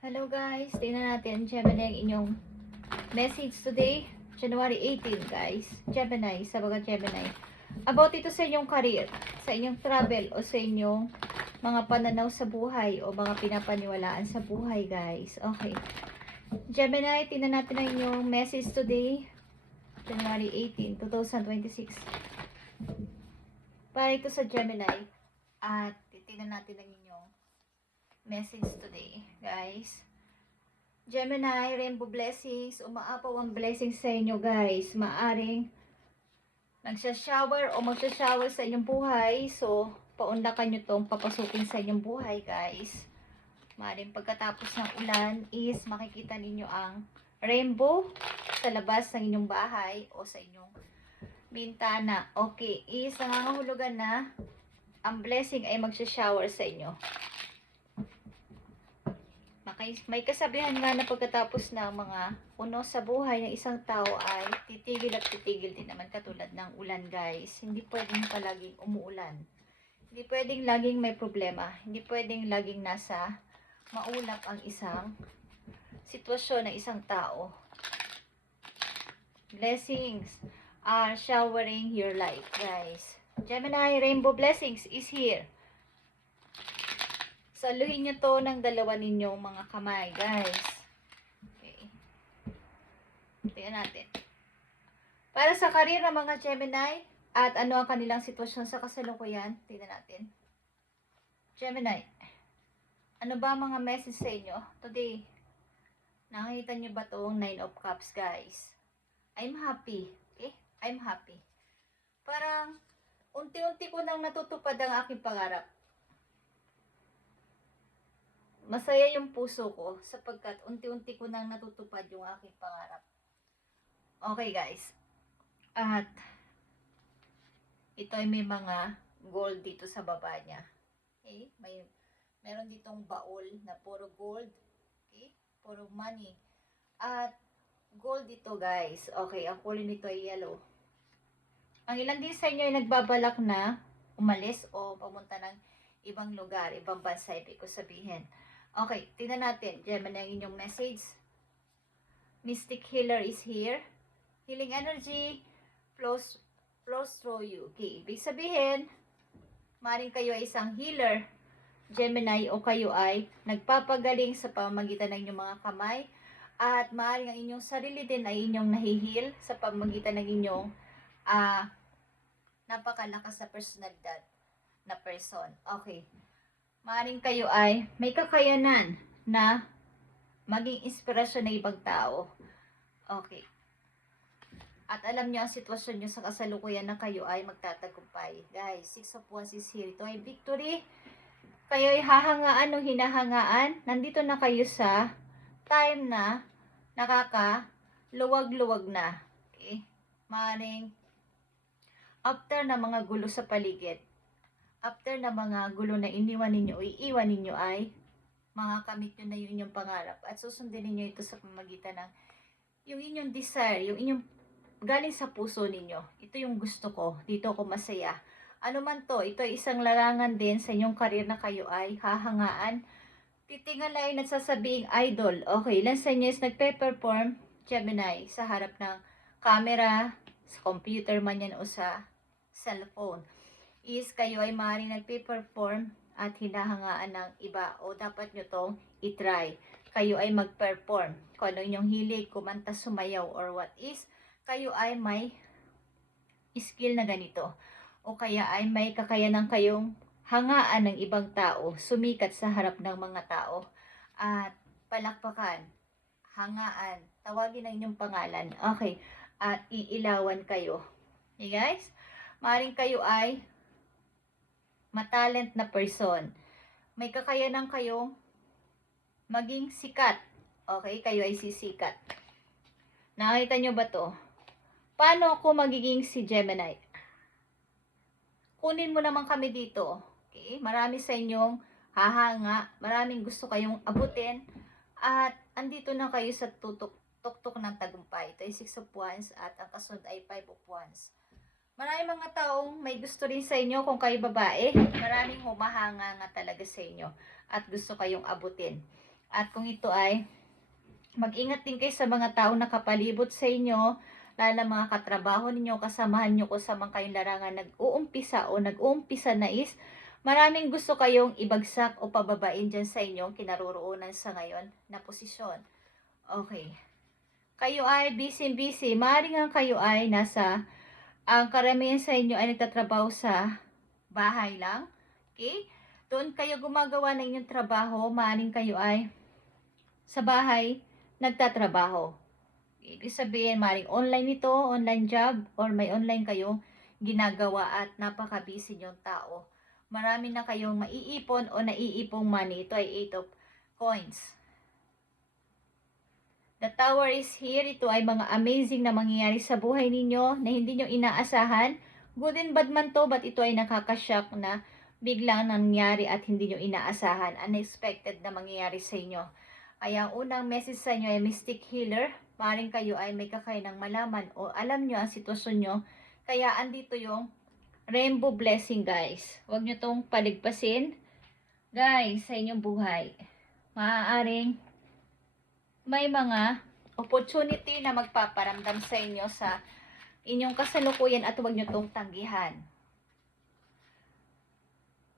Hello guys, tingnan natin Gemini ang inyong message today, January 18 guys. Gemini, sa mga Gemini. About ito sa inyong career, sa inyong travel o sa inyong mga pananaw sa buhay o mga pinapaniwalaan sa buhay guys. Okay. Gemini, tingnan natin ang inyong message today, January 18, 2026. Para ito sa Gemini at titingnan natin ang inyong message today, guys. Gemini, rainbow blessings, umaapaw ang blessings sa inyo, guys. Maaring nagsha-shower o magsha-shower sa inyong buhay. So, paunlakan nyo tong papasukin sa inyong buhay, guys. Maaring pagkatapos ng ulan is makikita ninyo ang rainbow sa labas ng inyong bahay o sa inyong bintana. Okay, is nangangahulugan na ang blessing ay magsha-shower sa inyo. May kasabihan nga na pagkatapos ng mga puno sa buhay ng isang tao ay titigil at titigil din naman katulad ng ulan guys. Hindi pwedeng palaging umuulan. Hindi pwedeng laging may problema. Hindi pwedeng laging nasa maulap ang isang sitwasyon ng isang tao. Blessings are showering your life guys. Gemini, rainbow blessings is here. Saluhin nyo to ng dalawa ninyong mga kamay, guys. Okay. Tingnan natin. Para sa karir ng mga Gemini, at ano ang kanilang sitwasyon sa kasalukuyan, tingnan natin. Gemini, ano ba mga message sa inyo today? Nakikita nyo ba itong 9 of Cups, guys? I'm happy. Okay? I'm happy. Parang, unti-unti ko nang natutupad ang aking pangarap. Masaya yung puso ko sapagkat unti-unti ko nang natutupad yung aking pangarap. Okay guys. At ito ay may mga gold dito sa baba niya. Okay? Meron ditong baul na puro gold. Okay? Puro money. At gold dito guys. Okay, ang kulay nito ay yellow. Ang ilan din sa inyo ay nagbabalak na umalis o pumunta ng ibang lugar, ibang bansa, ibig ko sabihin. Okay, tingnan natin. Gemini ang inyong message. Mystic Healer is here. Healing energy flows through you. Okay, ibig sabihin, maaaring kayo ay isang healer, Gemini, o kayo ay nagpapagaling sa pamamagitan ng inyong mga kamay. At maaaring ang inyong sarili din ay inyong nahihil sa pamamagitan ng inyong napakalakas na personalidad na person. Okay. Maaaring kayo ay may kakayanan na maging inspirasyon ng ibang tao. Okay. At alam nyo ang sitwasyon nyo sa kasalukuyan na kayo ay magtatagumpay. Guys, 6 of Wands is here. Ito ay victory. Kayo ay hahangaan o hinahangaan. Nandito na kayo sa time na nakakaluwag-luwag na. Okay. Maaaring after na mga gulo sa paligid, after na mga gulo na iniwan ninyo o iiwan ninyo ay makakamit nyo na yung inyong pangarap at susundin ninyo ito sa pamamagitan ng yung inyong desire, yung inyong galing sa puso ninyo. Ito yung gusto ko, dito ako masaya. Ano man to, ito ay isang larangan din sa inyong karir na kayo ay hahangaan. Titingala ay nagsasabing idol. Okay, ilan sa inyo is nagpe-perform Gemini sa harap ng camera, sa computer man yan o sa cellphone. Is kayo ay maaaring nagpe-perform at hinahangaan ng iba o dapat nyo tong itry. Kayo ay mag-perform. Kung ano inyong hilig, kumanta, sumayaw or what is, kayo ay may skill na ganito. O kaya ay may kakayanan kayong hangaan ng ibang tao, sumikat sa harap ng mga tao at palakpakan, hangaan, tawagin ang inyong pangalan. Okay, at iilawan kayo. Okay guys? Maaaring kayo ay matalent na person. May kakayanan kayong maging sikat. Okay, kayo ay sisikat. Nakita nyo ba to? Paano ako magiging si Gemini? Kunin mo naman kami dito. Okay, marami sa inyong hahanga, maraming gusto kayong abutin, at andito na kayo sa tuktok ng tagumpay. Ito ay 6 of Wands at ang kasunod ay 5 of Wands. Maraming mga taong may gusto rin sa inyo kung kayo babae. Maraming humahanga nga talaga sa inyo at gusto kayong abutin. At kung ito ay, mag-ingat din kayo sa mga tao nakapalibot sa inyo, lalo na mga katrabaho ninyo, kasamahan nyo kung sa mga kayong larangan nag-uumpisa na is, maraming gusto kayong ibagsak o pababain dyan sa inyong kinaroroonan sa ngayon na posisyon. Okay. Kayo ay busy. Maaaring nga kayo ay ang karamihan sa inyo ay nagtatrabaho sa bahay lang. Okay? Doon kayo gumagawa ng inyong trabaho, maaaring kayo ay sa bahay nagtatrabaho. Ibig sabihin, maaaring online ito, online job, or may online kayong ginagawa at napaka-busy yung tao. Marami na kayong maiipon o naiipong money. Ito ay 8 of coins. The Tower is here. Ito ay mga amazing na mangyayari sa buhay ninyo na hindi nyo inaasahan. Good and bad man to, but ito ay nakakashock na biglang nangyari at hindi nyo inaasahan. Unexpected na mangyayari sa inyo. Kaya ang unang message sa inyo ay Mystic Healer. Maaaring kayo ay may kakainang malaman o alam nyo ang sitwasyon nyo. Kaya andito yung Rainbow Blessing, guys. Huwag nyo tong paligpasin. Guys, sa inyong buhay, maaaring may mga opportunity na magpaparamdam sa inyo sa inyong kasalukuyan at huwag nyo itong tanggihan.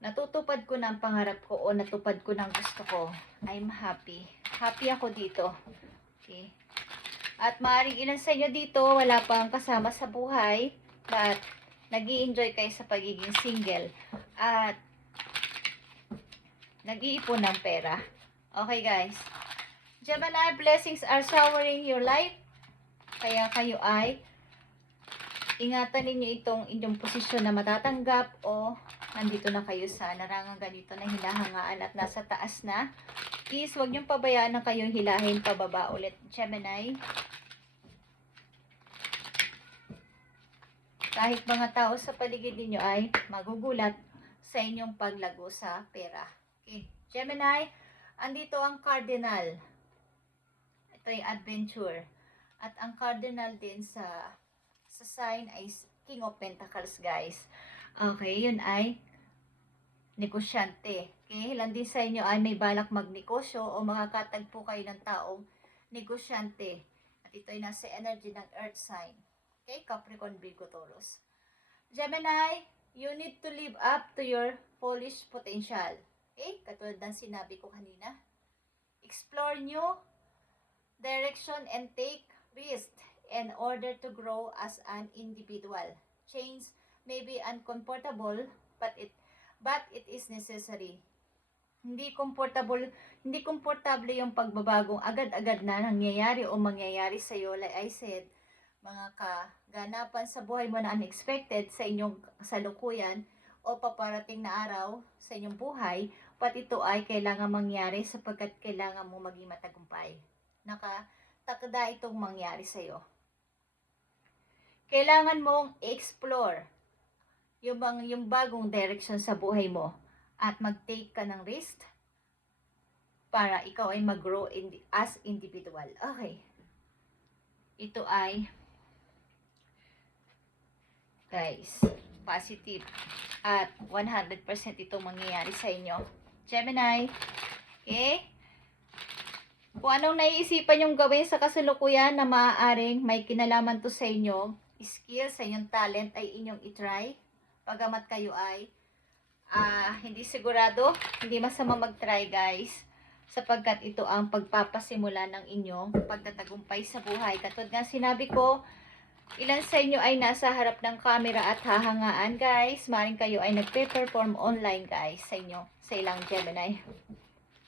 Natutupad ko ng pangarap ko o natupad ko ng gusto ko. I'm happy. Happy ako dito. Okay. At maaaring ilan sa inyo dito wala pang kasama sa buhay but nag-i-enjoy kayo sa pagiging single at nag-iipon ng pera. Okay, guys. Gemini, blessings are showering your life. Kaya kayo ay ingatan ninyo itong inyong posisyon na matatanggap o nandito na kayo sa larangan ganito na hinahangaan at nasa taas na. Please, huwag niyong pabayaan na kayong hilahin pababa ulit, Gemini. Kahit mga tao sa paligid ninyo ay magugulat sa inyong paglago sa pera. Okay, Gemini, andito ang Cardinal. Ito ay adventure. At ang cardinal din sa sign ay King of Pentacles, guys. Okay, yun ay negosyante. Okay, ilan din sa inyo ay may balak magnegosyo o makakatagpo kayo ng taong negosyante. At ito ay nasa energy ng earth sign. Okay, Capricorn, Virgo, Taurus. Gemini, you need to live up to your fullest potential. Okay, katulad ng sinabi ko kanina. Explore new direction and take risk in order to grow as an individual. Change may be uncomfortable, but it is necessary. Hindi komportable yung pagbabagong agad-agad na nangyayari o mangyayari sa iyo. Like I said, mga kaganapan sa buhay mo na unexpected sa inyong kasalukuyan o paparating na araw sa inyong buhay, but ito ay kailangan mangyari sapagkat kailangan mo maging matagumpay. Nakatakda itong mangyari sa iyo. Kailangan mong explore yung bagong direction sa buhay mo at mag-take ka ng risk para ikaw ay mag-grow as individual. Okay. Ito ay, guys, positive at 100% itong mangyayari sa inyo. Gemini, okay? Kung anong naiisipan yung gawin sa kasalukuyan na maaaring may kinalaman to sa inyo, skill, sa inyong talent ay inyong itry. Pagamat kayo ay hindi sigurado, hindi masama mag-try, guys. Sapagkat ito ang pagpapasimula ng inyong pagtatagumpay sa buhay. Katulad nga sinabi ko, ilan sa inyo ay nasa harap ng camera at hahangaan, guys. Maaaring kayo ay nagpe-perform online, guys, sa inyo, sa ilang Gemini.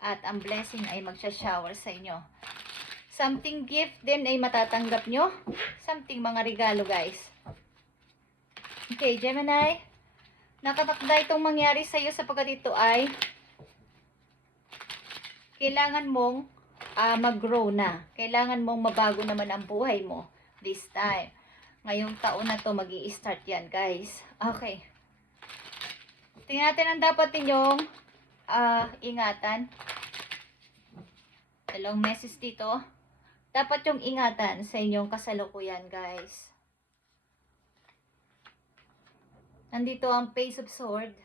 At ang blessing ay magsha-shower sa inyo. Something gift din ay matatanggap nyo. Something mga regalo, guys. Okay, Gemini. Nakatakda itong mangyari sa iyo sapagkat ito ay kailangan mong mag-grow na. Kailangan mong mabago naman ang buhay mo this time. Ngayong taon na to mag-i-start yan, guys. Okay. Tingnan natin ang dapat ninyong ingatan. Dalawang message dito. Dapat yung ingatan sa inyong kasalukuyan, guys. Nandito ang Page of Swords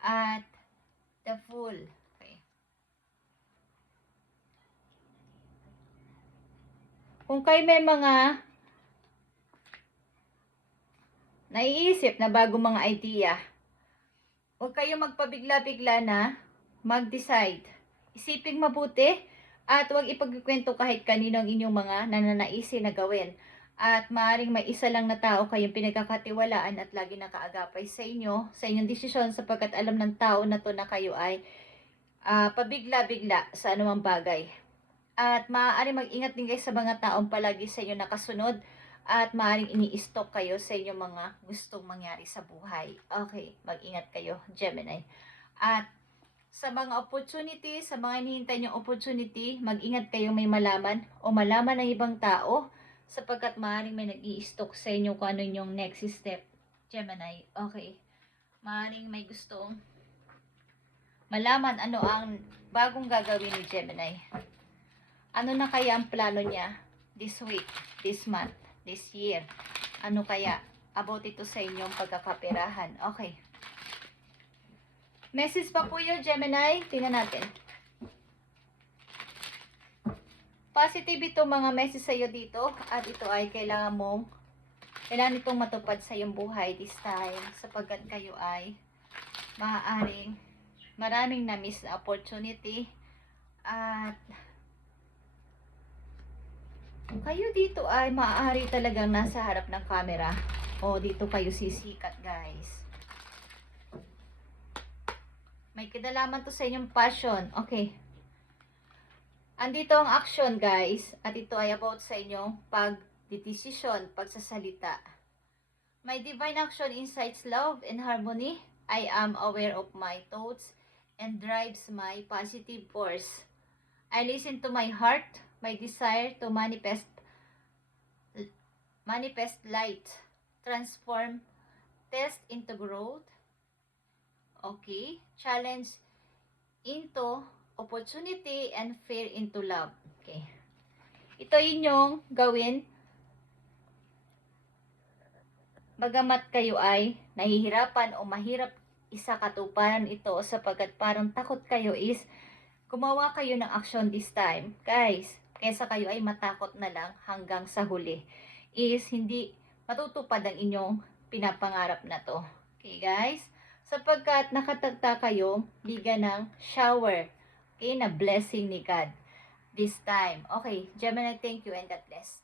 at the Fool. Okay. Kung kayo may mga naiisip na bagong mga idea, huwag kayo magpabigla-bigla na mag-decide. Isiping mabuti at huwag ipagkikwento kahit kanino ang inyong mga nananaisin na gawin. At maaaring may isa lang na tao kayong pinagkakatiwalaan at lagi nakaagapay sa inyong desisyon, sapagkat alam ng tao na to na kayo ay pabigla-bigla sa anumang bagay. At maaaring mag-ingat din kayo sa mga taong palagi sa inyo nakasunod at maaaring ini-stalk kayo sa inyong mga gustong mangyari sa buhay. Okay, mag-ingat kayo, Gemini. At sa mga opportunity, sa mga hinihintay niyong opportunity, mag-ingat kayo may malaman o malaman ng ibang tao, sapagkat maaaring may nag-i-stalk sa inyo kung ano yung next step, Gemini. Okay, maaaring may gustong malaman ano ang bagong gagawin ni Gemini. Ano na kaya ang plano niya this week, this month, this year? Ano kaya about ito sa inyong pagkakaperahan? Okay. Message pa po yun, Gemini. Tingnan natin. Positive ito mga message sa iyo dito. At ito ay kailangan itong matupad sa iyong buhay this time. Sapagkat kayo ay maaaring maraming na-miss na opportunity. At kayo dito ay maaari talagang nasa harap ng camera. O dito kayo sisikat, guys. May kinalaman to sa inyong passion. Okay. Andito ang action, guys. At ito ay about sa inyong pagdidesisyon, pagsasalita. My divine action incites love and harmony. I am aware of my thoughts and drives my positive force. I listen to my heart, my desire to manifest light, transform test into growth. Okay, challenge into opportunity and fear into love. Okay. Ito inyong gawin bagamat kayo ay nahihirapan o mahirap isakatuparan ito, sapagkat parang takot kayo is gumawa kayo ng action this time. Guys, kaysa kayo ay matakot na lang hanggang sa huli is hindi matutupad ang inyong pinapangarap na to. Okay, guys? Sapagkat nakatagta kayo, bigyan ng shower, okay, na blessing ni God this time. Okay, Gemini, thank you and God bless.